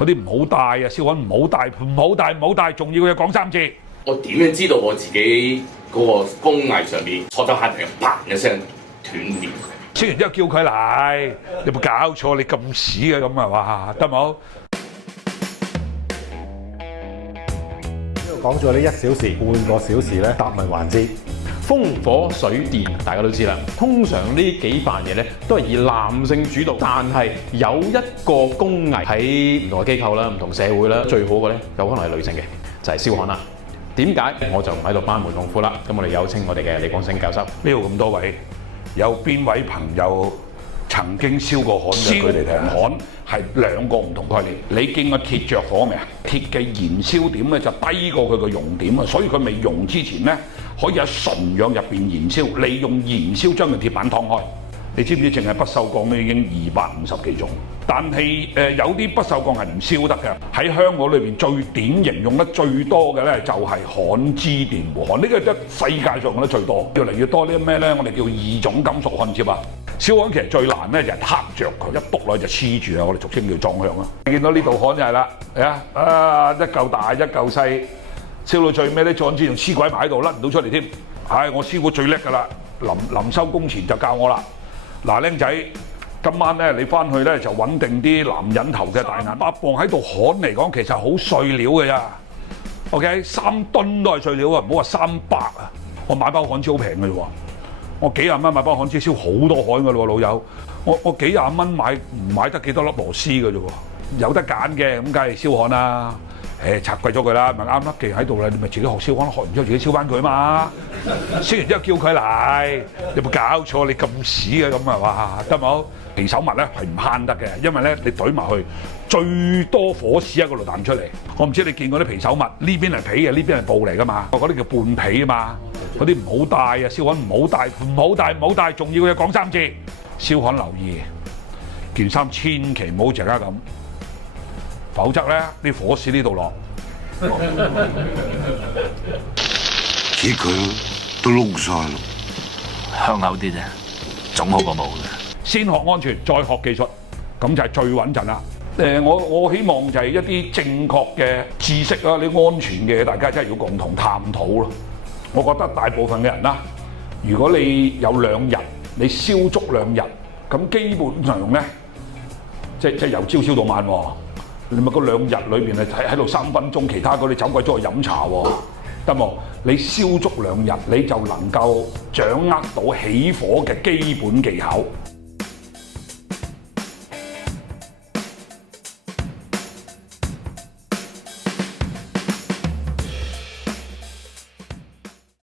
嗰啲唔好帶啊，燒焊唔好帶，唔好帶，唔好帶，仲要佢講3次。我點樣知道我自己嗰個工藝上面錯咗下嚟，砰一聲斷裂？燒完之後叫佢嚟，你冇搞錯？你咁屎嘅咁啊？哇，得冇？講咗呢1小時、半個小時咧，答問環節。風火水電大家都知啦，通常呢幾範嘢咧都係以男性主導，但係有一個工藝喺唔同嘅機構啦、唔同社會啦，最好嘅咧有可能係女性嘅，就係燒焊啦。點解？我就唔喺度班門弄斧啦。咁我哋有請我哋嘅李廣星教授。呢度咁多位，有邊位朋友曾經燒過焊嘅？佢哋睇下，焊係2個唔同概念。你見個鐵着火未啊？鐵嘅燃燒點咧就低過佢個熔點啊，所以佢未熔之前咧，可以喺純氧入邊燃燒，利用燃燒將個鐵板燙開。你知唔知淨係不鏽鋼咧已經250幾種？但係有啲不鏽鋼係唔燒得嘅。喺香港裏邊最典型用得最多嘅咧就係焊支電弧焊，呢個得世界上用得最多。越嚟越多呢啲咩咧？我哋叫2種金屬焊接啊。燒焊其實最難咧就係撻着佢，一篤落去就黐住啊！我哋俗稱叫撞向啊。你見到呢度焊就係啦，一嚿大一嚿細，燒到最尾啲鋼枝仲黐鬼埋喺度，甩唔到出嚟添。我師傅最叻㗎啦，臨收工前就教我啦。嗱，僆仔，今晚咧你翻去咧就穩定啲男人頭嘅大眼。8磅喺度焊嚟講，其實好碎料嘅咋。OK， 3噸都係碎料啊，唔好話300啊。我買包焊紙好平嘅啫喎，我幾廿蚊買包焊紙燒好多焊㗎咯喎，老友。我幾廿蚊唔買得幾多粒螺絲嘅啫喎，有得揀嘅咁梗係燒焊啦。拆貴咗佢啦，咪啱啦。既然喺度啦，你咪自己學燒焊，學完之後自己燒翻佢嘛。燒完之後叫佢嚟，你冇搞錯？你咁屎嘅咁啊？哇，得冇？皮手物咧係唔慳得嘅，因為咧你懟埋去，最多火絲喺嗰度彈出嚟。我唔知你見過啲皮手物，呢邊係皮嘅，呢邊係布嚟噶嘛？我嗰啲叫半皮啊嘛，嗰啲唔好帶啊，燒焊唔好帶，唔好帶，唔好帶，仲要佢講3次。燒焊留意，件衫千祈唔好成家咁。否則咧，啲火絲呢度落，鐵佢都燶晒啦，香口啲啫，總好過冇嘅。先學安全，再學技術，咁就係最穩陣啦。我希望就係一啲正確嘅知識啦，啲安全嘅大家真係要共同探討咯。我覺得大部分嘅人啦，如果你有2日，你燒足2日，咁基本上咧，即係由朝燒到晚喎。你咪嗰2日裏邊喺度3分鐘，其他嗰啲走鬼咗去飲茶喎，得冇？你燒足2日，你就能夠掌握到起火嘅基本技巧。